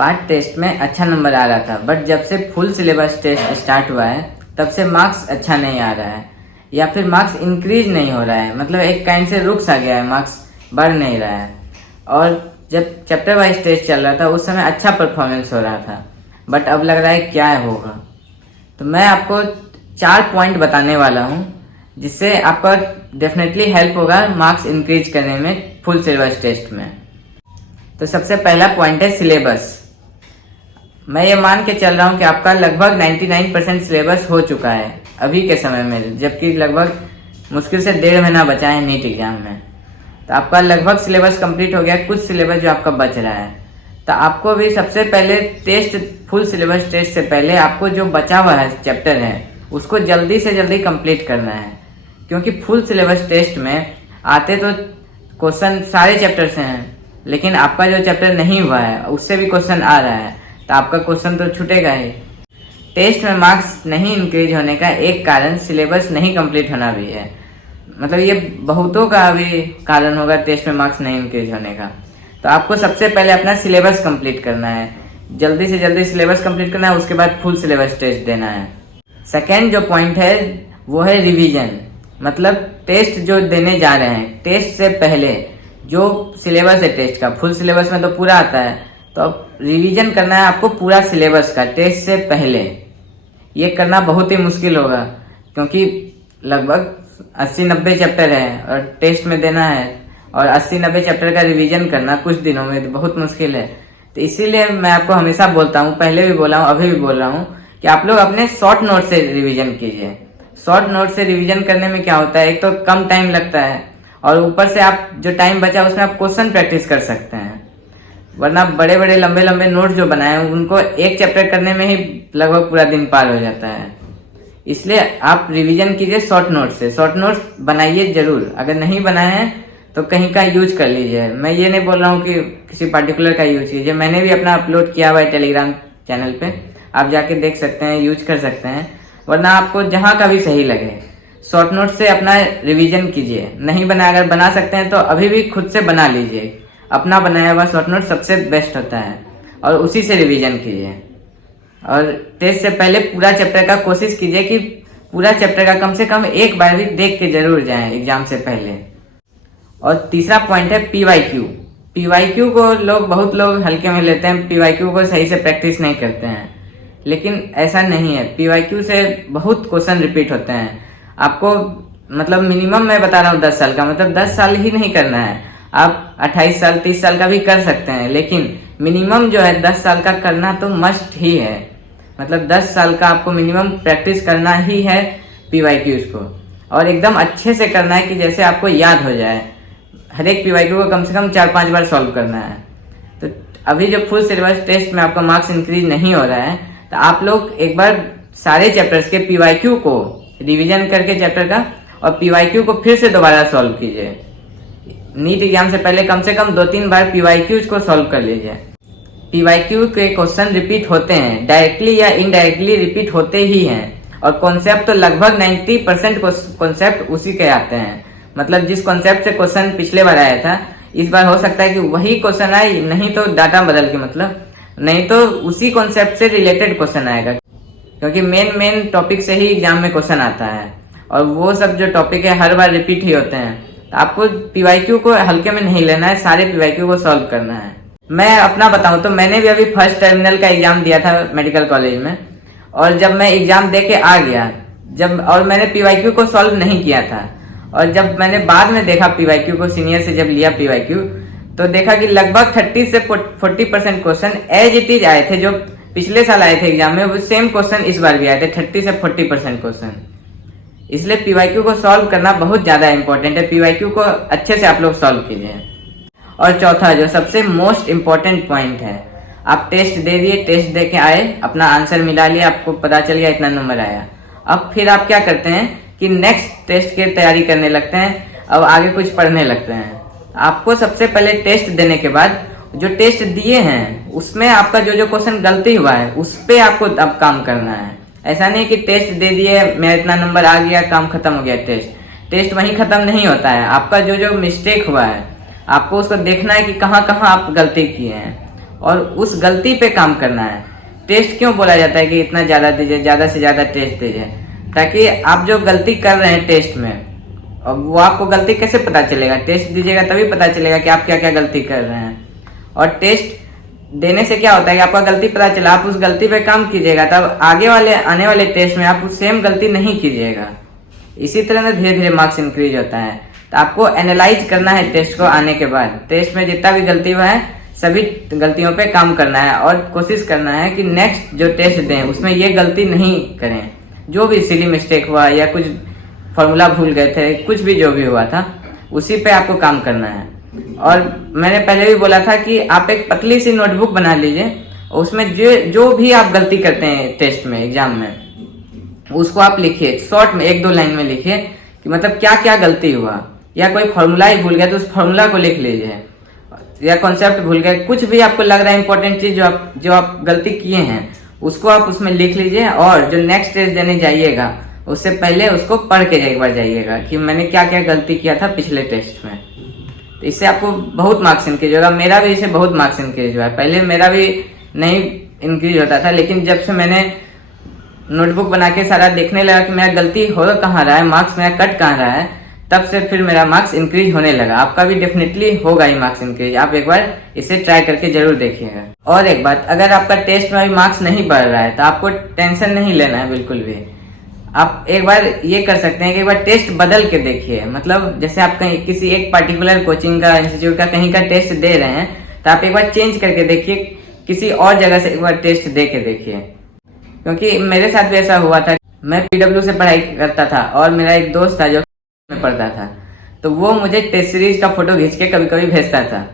Part test में अच्छा number आ रहा था, बट जब से फुल सिलेबस टेस्ट स्टार्ट हुआ है तब से मार्क्स अच्छा नहीं आ रहा है, या फिर मार्क्स इंक्रीज नहीं हो रहा है। मतलब एक काइंड से रुक सा गया है, मार्क्स बढ़ नहीं रहा है। और जब चैप्टर वाइज टेस्ट चल रहा था उस समय अच्छा परफॉर्मेंस हो रहा था, बट अब लग रहा है क्या होगा। तो मैं आपको 4 पॉइंट बताने वाला हूँ जिससे आपका डेफिनेटली हेल्प होगा मार्क्स इंक्रीज करने में फुल सिलेबस टेस्ट में। तो सबसे पहला पॉइंट है सिलेबस। मैं ये मान के चल रहा हूँ कि आपका लगभग 99% सिलेबस हो चुका है अभी के समय में, जबकि लगभग मुश्किल से 1.5 महीना बचा है नीट एग्जाम में। तो आपका लगभग सिलेबस कंप्लीट हो गया, कुछ सिलेबस जो आपका बच रहा है। तो आपको भी सबसे पहले टेस्ट, फुल सिलेबस टेस्ट से पहले आपको जो बचा हुआ है चैप्टर है उसको जल्दी से जल्दी कंप्लीट करना है, क्योंकि फुल सिलेबस टेस्ट में आते तो क्वेश्चन सारे चैप्टर से हैं, लेकिन आपका जो चैप्टर नहीं हुआ है उससे भी क्वेश्चन आ रहा है, तो आपका क्वेश्चन तो छूटेगा ही। टेस्ट में मार्क्स नहीं इंक्रीज होने का एक कारण सिलेबस नहीं कंप्लीट होना भी है। मतलब ये बहुतों का भी कारण होगा टेस्ट में मार्क्स नहीं इंक्रीज होने का। तो आपको सबसे पहले अपना सिलेबस कंप्लीट करना है, जल्दी से जल्दी सिलेबस कंप्लीट करना है, उसके बाद फुल सिलेबस टेस्ट देना है। सेकेंड जो पॉइंट है वो है रिवीजन। मतलब टेस्ट जो देने जा रहे हैं, टेस्ट से पहले जो सिलेबस है टेस्ट का, फुल सिलेबस में तो पूरा आता है, तो अब रिवीजन करना है आपको पूरा सिलेबस का टेस्ट से पहले। ये करना बहुत ही मुश्किल होगा, क्योंकि लगभग 80-90 चैप्टर है और टेस्ट में देना है, और 80-90 चैप्टर का रिवीजन करना कुछ दिनों में तो बहुत मुश्किल है। तो इसीलिए मैं आपको हमेशा बोलता हूँ, पहले भी बोला हूँ, अभी भी बोल रहा हूँ कि आप लोग अपने शॉर्ट नोट से रिवीजन कीजिए। शॉर्ट नोट से रिवीजन करने में क्या होता है, एक तो कम टाइम लगता है, और ऊपर से आप जो टाइम बचा उसमें आप क्वेश्चन प्रैक्टिस कर सकते हैं। वरना बड़े बड़े लंबे लंबे नोट्स जो बनाए हैं उनको एक चैप्टर करने में ही लगभग पूरा दिन पार हो जाता है। इसलिए आप रिवीजन कीजिए शॉर्ट नोट से। शॉर्ट नोट्स बनाइए जरूर, अगर नहीं बनाए हैं तो कहीं का यूज कर लीजिए। मैं ये नहीं बोल रहा हूँ कि किसी पर्टिकुलर का यूज कीजिए, मैंने भी अपना अपलोड किया हुआ है टेलीग्राम चैनल पे, आप जाके देख सकते हैं, यूज कर सकते हैं। वरना आपको जहाँ का भी सही लगे शॉर्ट नोट से अपना रिवीजन कीजिए। नहीं बना, अगर बना सकते हैं तो अभी भी खुद से बना लीजिए। अपना बनाया हुआ शॉर्ट नोट सबसे बेस्ट होता है, और उसी से रिवीजन कीजिए। और टेस्ट से पहले पूरा चैप्टर का कोशिश कीजिए कि पूरा चैप्टर का कम से कम एक बार भी देख के जरूर जाएं एग्जाम से पहले। और तीसरा पॉइंट है पीवाईक्यू। पीवाईक्यू को बहुत लोग हल्के में लेते हैं, पीवाईक्यू को सही से प्रैक्टिस नहीं करते हैं, लेकिन ऐसा नहीं है। पीवाईक्यू से बहुत क्वेश्चन रिपीट होते हैं। आपको मतलब मिनिमम मैं बता रहा हूँ 10 साल का, मतलब 10 साल ही नहीं करना है, आप 28 साल 30 साल का भी कर सकते हैं, लेकिन मिनिमम जो है 10 साल का करना तो मस्ट ही है। मतलब 10 साल का आपको मिनिमम प्रैक्टिस करना ही है पीवाईक्यूज को, और एकदम अच्छे से करना है कि जैसे आपको याद हो जाए। हर एक पीवाईक्यू को कम से कम 4-5 बार सॉल्व करना है। तो अभी जो फुल सिलेबस टेस्ट में आपका मार्क्स इंक्रीज नहीं हो रहा है, तो आप लोग एक बार सारे चैप्टर्स के पीवाईक्यू को रिवीजन करके चैप्टर का, और पीवाईक्यू को फिर से दोबारा सॉल्व कीजिए। नीट एग्जाम से पहले कम से कम 2-3 बार पीवाईक्यूज को सॉल्व कर लीजिए। पीवाईक्यू के क्वेश्चन रिपीट होते हैं, डायरेक्टली या इनडायरेक्टली रिपीट होते ही हैं, और कॉन्सेप्ट तो लगभग 90% कॉन्सेप्ट उसी के आते हैं। मतलब जिस कॉन्सेप्ट से क्वेश्चन पिछले बार आया था, इस बार हो सकता है कि वही क्वेश्चन आए, नहीं तो डाटा बदल के, मतलब नहीं तो उसी कॉन्सेप्ट से रिलेटेड क्वेश्चन आएगा, क्योंकि मेन टॉपिक से ही एग्जाम में क्वेश्चन आता है, और वो सब जो टॉपिक है हर बार रिपीट ही होते हैं। तो आपको पीवाईक्यू को हल्के में नहीं लेना है, सारे पीवाईक्यू को सॉल्व करना है। मैं अपना बताऊं तो मैंने भी अभी फर्स्ट टर्मिनल का एग्जाम दिया था मेडिकल कॉलेज में, और जब मैं एग्जाम दे के आ गया, और मैंने पीवाईक्यू को सॉल्व नहीं किया था, और जब मैंने बाद में देखा पीवाईक्यू को, सीनियर से जब लिया पीवाईक्यू, तो देखा कि लगभग 30 से 40% क्वेश्चन एज इट इज आए थे जो पिछले साल आए थे एग्जाम में, वो सेम क्वेश्चन इस बार भी आए थे, 30 से 40% क्वेश्चन। इसलिए पीवाईक्यू को सॉल्व करना बहुत ज्यादा इंपॉर्टेंट है। पीवाईक्यू को अच्छे से आप लोग सॉल्व कीजिए। और चौथा जो सबसे मोस्ट इम्पोर्टेंट पॉइंट है, आप टेस्ट दे दिए, टेस्ट दे के आए, अपना आंसर मिला लिया, आपको पता चल गया इतना नंबर आया। अब फिर आप क्या करते हैं कि नेक्स्ट टेस्ट की तैयारी करने लगते हैं, अब आगे कुछ पढ़ने लगते हैं। आपको सबसे पहले टेस्ट देने के बाद जो टेस्ट दिए हैं उसमें आपका जो क्वेश्चन गलती हुआ है उस पे आपको अब काम करना है। ऐसा नहीं कि टेस्ट दे दिए, मेरा इतना नंबर आ गया, काम खत्म हो गया। टेस्ट वहीं खत्म नहीं होता है। आपका जो मिस्टेक हुआ है आपको उसको देखना है कि कहाँ कहाँ आप गलती किए हैं, और उस गलती पे काम करना है। टेस्ट क्यों बोला जाता है कि इतना ज्यादा दीजिए, ज्यादा से ज्यादा टेस्ट दीजिए, ताकि आप जो गलती कर रहे हैं टेस्ट में, अब वो आपको गलती कैसे पता चलेगा? टेस्ट दीजिएगा तभी पता चलेगा कि आप क्या क्या गलती कर रहे हैं। और टेस्ट देने से क्या होता है कि आपका गलती पता चला, आप उस गलती पे काम कीजिएगा, तब आने वाले टेस्ट में आप सेम गलती नहीं कीजिएगा। इसी तरह ना धीरे धीरे मार्क्स इंक्रीज होता है। तो आपको एनालाइज करना है टेस्ट को आने के बाद, टेस्ट में जितना भी गलती हुआ है सभी गलतियों पे काम करना है और कोशिश करना है कि नेक्स्ट जो टेस्ट दें उसमें ये गलती नहीं करें। जो भी सिली मिस्टेक हुआ या कुछ फॉर्मूला भूल गए थे, कुछ भी जो भी हुआ था, उसी पे आपको काम करना है। और मैंने पहले भी बोला था कि आप एक पतली सी नोटबुक बना लीजिए, उसमें जो भी आप गलती करते हैं टेस्ट में, एग्जाम में, उसको आप लिखिए, शॉर्ट में 1-2 लाइन में लिखिए कि मतलब क्या क्या गलती हुआ। या कोई फॉर्मूला ही भूल गया तो उस फॉर्मूला को लिख लीजिए, या कॉन्सेप्ट भूल गए, कुछ भी आपको लग रहा है इंपॉर्टेंट चीज जो आप गलती किए हैं उसको आप उसमें लिख लीजिए। और जो नेक्स्ट टेस्ट देने जाइएगा उससे पहले उसको पढ़ के एक बार जाइएगा कि मैंने क्या क्या गलती किया था पिछले टेस्ट में। तो इससे आपको बहुत मार्क्स इंक्रीज होगा। मेरा भी इससे बहुत मार्क्स इंक्रीज हुआ है। पहले मेरा भी नहीं इंक्रीज होता था, लेकिन जब से मैंने नोटबुक बना के सारा देखने लगा कि मेरा गलती हो कहाँ रहा है, मार्क्स मेरा कट कहाँ रहा है, तब से फिर मेरा मार्क्स इंक्रीज होने लगा। आपका भी डेफिनेटली होगा ही मार्क्स इंक्रीज। आप एक बार इसे ट्राई करके जरूर देखिएगा। और एक बात, अगर आपका टेस्ट में भी मार्क्स नहीं बढ़ रहा है तो आपको टेंशन नहीं लेना है बिल्कुल भी। आप एक बार ये कर सकते हैं कि एक बार टेस्ट बदल के देखिए। मतलब जैसे आप कहीं किसी एक पर्टिकुलर कोचिंग का, इंस्टीट्यूट का कहीं का टेस्ट दे रहे हैं तो आप एक बार चेंज करके देखिए, किसी और जगह से एक बार टेस्ट दे के देखिए। क्योंकि मेरे साथ भी ऐसा हुआ था। मैं PW से पढ़ाई करता था और मेरा एक दोस्त था जो में पढ़ता था, तो वो मुझे टेस्ट सीरीज का फोटो खींच के कभी कभी भेजता था।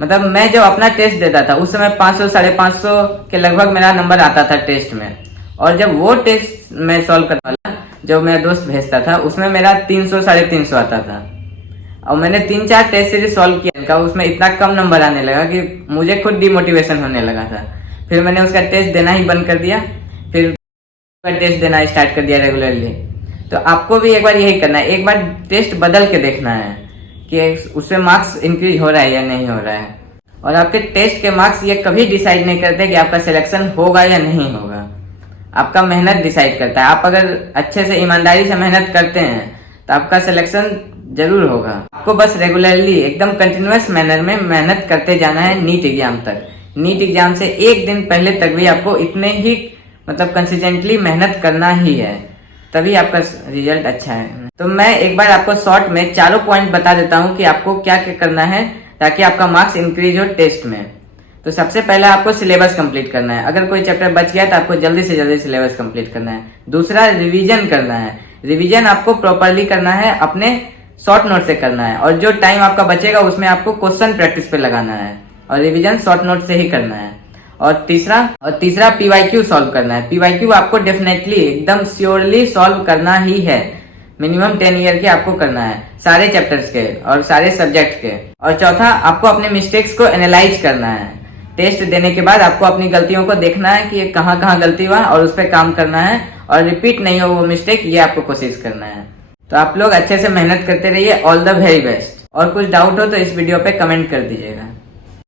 मतलब मैं जब अपना टेस्ट देता था उस समय 500-550 के लगभग मेरा नंबर आता था टेस्ट में, और जब वो टेस्ट मैं सॉल्व करने वाला जो मेरा दोस्त भेजता था उसमें मेरा 300-350 आता था। और मैंने 3-4 टेस्ट सीरीज सॉल्व किया, उसमें इतना कम नंबर आने लगा कि मुझे खुद डिमोटिवेशन होने लगा था। फिर मैंने उसका टेस्ट देना ही बंद कर दिया, फिर टेस्ट देना स्टार्ट कर दिया रेगुलरली। तो आपको भी एक बार यही करना है, एक बार टेस्ट बदल के देखना है कि उससे मार्क्स इंक्रीज हो रहा है या नहीं हो रहा है। और आपके टेस्ट के मार्क्स ये कभी डिसाइड नहीं करते कि आपका सिलेक्शन होगा या नहीं होगा। आपका मेहनत डिसाइड करता है। आप अगर अच्छे से ईमानदारी से मेहनत करते हैं तो आपका सिलेक्शन जरूर होगा। आपको बस रेगुलरली एकदम कंटिन्यूअस मैनर में मेहनत करते जाना है नीट एग्जाम तक। नीट एग्जाम से एक दिन पहले तक भी आपको इतने ही मतलब कंसिस्टेंटली मेहनत करना ही है, तभी आपका रिजल्ट अच्छा है। तो मैं एक बार आपको शॉर्ट में चारों पॉइंट बता देता हूँ कि आपको क्या क्या करना है ताकि आपका मार्क्स इंक्रीज हो टेस्ट में। तो सबसे पहले आपको सिलेबस कंप्लीट करना है। अगर कोई चैप्टर बच गया तो आपको जल्दी से जल्दी सिलेबस कंप्लीट करना है। दूसरा, रिवीजन करना है। रिवीजन आपको प्रॉपरली करना है, अपने शॉर्ट नोट से करना है, और जो टाइम आपका बचेगा उसमें आपको क्वेश्चन प्रैक्टिस पे लगाना है, और रिवीजन शॉर्ट नोट से ही करना है। और तीसरा PYQ सॉल्व करना है। PYQ आपको डेफिनेटली एकदम श्योरली सॉल्व करना ही है। मिनिमम 10 ईयर के आपको करना है, सारे चैप्टर्स के और सारे सब्जेक्ट के। और चौथा, आपको अपने मिस्टेक्स को एनालाइज करना है। टेस्ट देने के बाद आपको अपनी गलतियों को देखना है कि कहाँ कहाँ गलती हुआ और उस पर काम करना है, और रिपीट नहीं हो वो मिस्टेक, ये आपको कोशिश करना है। तो आप लोग अच्छे से मेहनत करते रहिए। All the very best. और कुछ डाउट हो तो इस वीडियो पे कमेंट कर दीजिएगा।